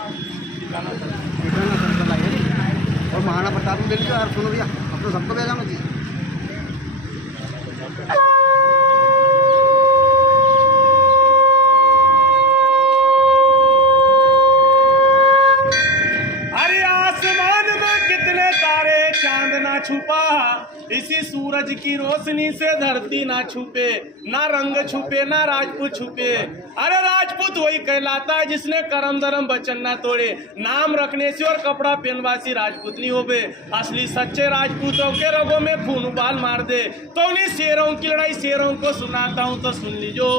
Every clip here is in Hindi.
ठिकाना सर्कल आई है और महाराणा प्रताप ले लीजिए यार। सुनो भैया, अब तो सबको भेजाना चाहिए। अरे आसमान में कितने तारे, चांद ना छुपा, इसी सूरज की रोशनी से धरती ना छुपे, ना रंग छुपे ना राजपूत छुपे। अरे राजपूत वही कहलाता है जिसने करम धर्म वचन ना तोड़े, नाम रखने से और कपड़ा पहनवा से राजपूत नहीं होवे। असली सच्चे राजपूतों के रगों में खून उबाल मार दे। तो उन्हीं शेरों की लड़ाई शेरों को सुनाता हूँ, तो सुन लीजो।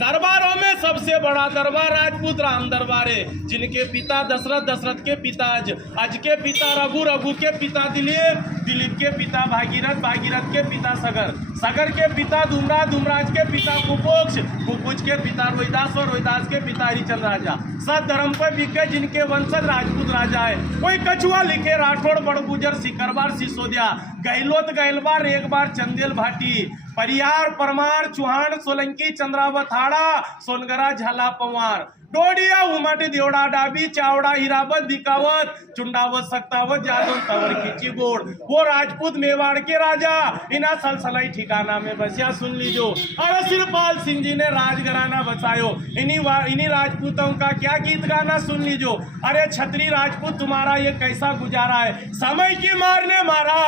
दरबारों में सबसे बड़ा दरबार राजपूत राम दरबार है, जिनके पिता दशरथ, दशरथ के पिता अज के पिता रघु, रघु के पिता दिलीप, दिलीप के पिता भागीरथ, भागीरथ के पिता सगर, सगर के पिता धूमराज, धूमराज के पिता कुपोक्ष, कुपोक्ष के पिता रोहिदास और रोहिदास के पिता हरिचंद्र राजा। सब धर्म पर बिके जिनके वंशज राजपूत राजा है। कोई कछुआ लिखे राठौड़, बड़गुजर, सिकरबार, सिसोदिया, गहलोत, गहलबार, एक बार चंदेल भाटी, परियार, परमार, चौहान, सोलंकी, चंद्रावत, हाड़ा, सोनगरा, झाला, पवार, डोडिया, उमट, देवड़ा, डाबी, चावड़ा, हिरावत, दिकावत, चुंडावत, सक्तावत, जादव, तवर, खींची, गोड़। वो राजपूत मेवाड़ के राजा इना सलसलाई ठिकाना में बसिया। सुन लीजो। और सिरपाल सिंह जी ने राजघराना बसायो। इन्हीं राजपूतों का क्या गीत गाना सुन लीजो। अरे छत्री राजपूत तुम्हारा ये कैसा गुजारा है, समय की मार ने मारा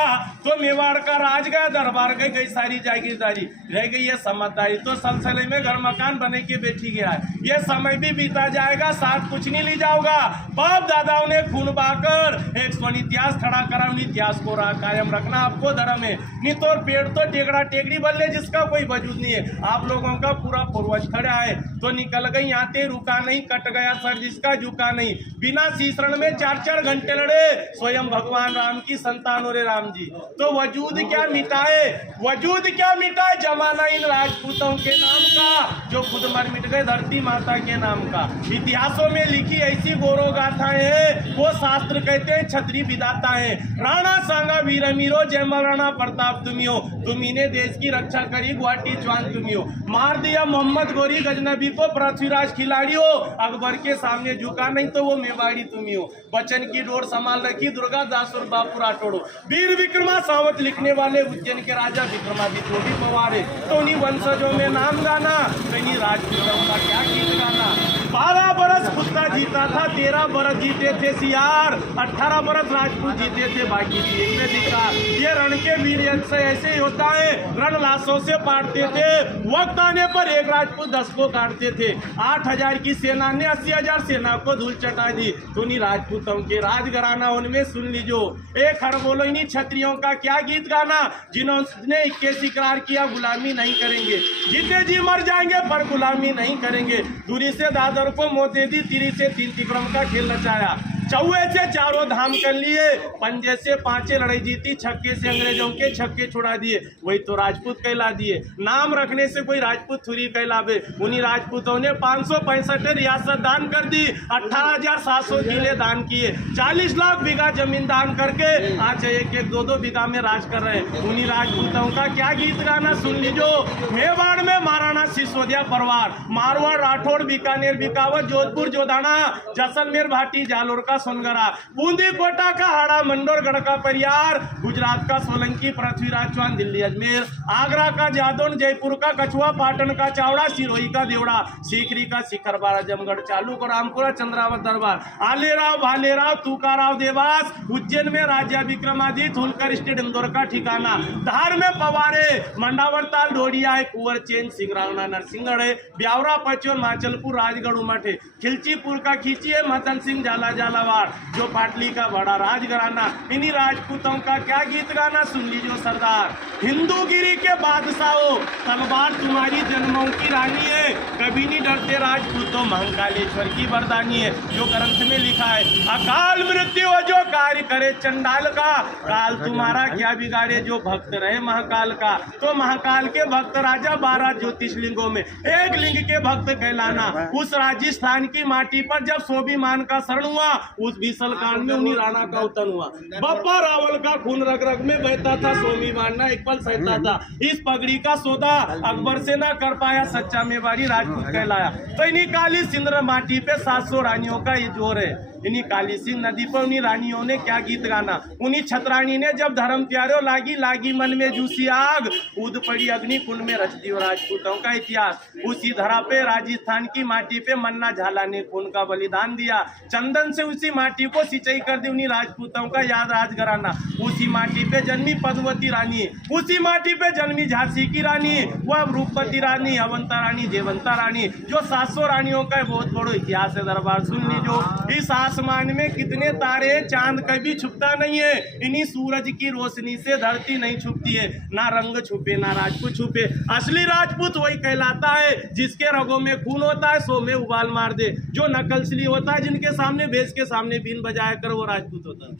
तो मेवाड़ का राज गया, दरबार गई सारी जागीरदारी, रह गई है समझदारी। तो सलसले में घर मकान बने के बैठी गया है। ये समय भी बीता जाएगा, साथ कुछ नहीं ले जाओगा। बाप दादाओं ने खून बहाकर एक स्वर्ण इतिहास खड़ा करा, उन इतिहास को कायम रखना आपको धर्म है। नहीं तो पेड़ तो टेकड़ा टेकड़ी बल्ले जिसका कोई वजूद नहीं है। आप लोगों का पूरा पूर्वज खड़ा है तो निकल गई आते, रुका नहीं, कट गया सर जिसका झुका नहीं। बिना शीशरण में 4-4 घंटे लड़े स्वयं भगवान राम की संतान और राम जी। तो वजूद क्या मिटाए, वजूद क्या मिटाए, जमाना इन राजपूतों के नाम का जो खुद मर मिट गए धरती माता के नाम का। इतिहासों में लिखी ऐसी गौरव गाथाएं हैं, वो शास्त्र कहते हैं छत्री विधाता है। राणा सांगा वीर अमीरो, जय महाराणा प्रताप तुमियो, तुम्ही देश की रक्षा करी, गुवाहाटी जवान तुमियो। मार दिया मोहम्मद गोरी गजनबी को, पृथ्वीराज खिलाड़ी हो, अकबर के सामने झुका नहीं तो वो मेवाड़ी तुमियो। बचन की डोर संभाल रखी, दुर्गा दास और बापू राठौड़। वीर विक्रमा सावत लिखने वाले उज्जैन के राजा विक्रमादित्य भी पवार है। तो उन्हीं वंशजों में नाम गाना, कहीं राजपूतों का क्या गीत गाना। 12 बरस कुत्ता जीता था, 13 बरस जीते थे सियार, 18 बरस राजपूत जीते थे, बाकी जीते धिकार। ये रण के वीर से ऐसे ही होता है, रण लाशों से पाटते थे, वक्त आने पर एक राजपूत 10 को काटते थे। 8000 की सेना ने 80,000 सेना को धूल चटा दी। तो उन्हीं राजपूतों के राजघराना उनमें सुन लीजो। एक खड़ बोलो इन्हीं क्षत्रियों का क्या गीत गाना, जिन्होंने 21 इकरार किया गुलामी नहीं करेंगे, जीते जी मर जाएंगे पर गुलामी नहीं करेंगे। दूरी से दादर को मोते दी, तिरी से 3 तिकड़म का खेल रचाया, चौवे से 4 धाम कर लिए, पंजे से 5 लड़ाई जीती, छक्के से अंग्रेजों के छक्के छुड़ा दिए। वही तो राजपूत कहला दिए। नाम रखने से कोई राजपूत थोड़ी कहलावे। उन्हीं राजपूतों ने 565 रियासत दान कर दी, 18,700 किले दान किए, 40 लाख बीघा जमीन दान करके आज 1-1, 2-2 बीघा में राज कर रहे हैं। उन्हीं राजपूतों का क्या गीत गाना सुन लीजो। मेवाड़ में महाराणा सिसोदिया परिवार, मारवाड़, राठौड़, बीकानेर, बीकावत, जोधपुर, जोधाना, जैसलमेर, भाटी, जालोर का सोनगरा, बूंदी, कोटा का हाड़ा, मंडोर, गढ़ का परियार, गुजरात का सोलंकी, पृथ्वीराज चौहान, दिल्ली अजमेर, आगरा का जादौन, जयपुर का कछुआ, पाटन का चावड़ा, सिरोही का देवड़ा, सीकरी का शिखरबार, आजमगढ़, चालू, रामपुरा, चंद्रावत दरबार, आलेराव, भालेराव, तुकाराव, देवास, उज्जैन में राजा विक्रमादित्य, होलकर स्टेट, इंदौर का ठिकाना, धार में पवारे, मंडावर ताल, ढोडिया है, कुंवर चेन, सिंगरावना, नरसिंहगढ़ है, ब्यावरा, पचोर, माचलपुर, राजगढ़, उमठ है, खिलचीपुर का खींची है, महतल सिंह, झाला, झालावाड़, जो पाटली का बड़ा राजघराना। इन्हीं राजपूतों का क्या गीत गाना सुन लीजिए सरदार। हिंदूगिरी के बादशाहों, तलवार तुम्हारी जन्मों की रानी है, कभी नहीं डरते राजपूतों, महाकालेश्वर की वरदानी है। जो ग्रंथ में लिखा है, अकाल मृत्यु जो कार्य करे चंडाल का, काल तुम्हारा क्या बिगाड़े जो भक्त रहे महाकाल का। तो महाकाल के भक्त राजा 12 ज्योतिषलिंगों में एक लिंग के भक्त कहलाना। उस राजस्थान की माटी पर जब स्वाभिमान का शरण हुआ, उस बीसल कांड में उन्हीं राणा का अवतरण हुआ। बप्पा रावल का खून रग रग में बहता था, स्वामी मानना एक पल सहता था। इस पगड़ी का सौदा अकबर से ना कर पाया, सच्चा मेवाड़ी राजपूत कहलाया। तो इन्हीं काली सिंदूर माटी पे 700 रानियों का ये जोर है। इन्हीं काली सिंह नदी पर उन्हीं रानियों ने क्या गीत गाना। उन्हीं छतरानी ने जब धर्म प्यारो लागी लागी मन में जूसी आग, कूद पड़ी अग्नि कुंड में रच दियो राजपूतों का इतिहास। उसी धरा पे राजस्थान की माटी पे मन्ना झाला ने खून का बलिदान दिया। चंदन से उसी माटी को सिंचाई कर दी उन्हीं राजपूतों का याद राजघराना। उसी माटी पे जन्मी पद्मवती रानी, उसी माटी पे जन्मी झांसी की रानी, वह रूपवती रानी, अवंता रानी, जयवंता रानी, जो 700 रानियों का बहुत बड़ा इतिहास है। दरबार सुन लीजो। इस आसमान में कितने तारे, चांद कभी छुपता नहीं है। इन्हीं सूरज की रोशनी से धरती नहीं छुपती है। ना रंग छुपे ना राजपूत छुपे। असली राजपूत वही कहलाता है जिसके रगों में खून होता है, सो में उबाल मार दे। जो नकलसली होता है, जिनके सामने भेष के सामने बीन बजाया कर, वो राजपूत होता है।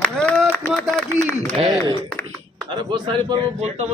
भारत माता की। अरे बहुत सारी पर वो बोलता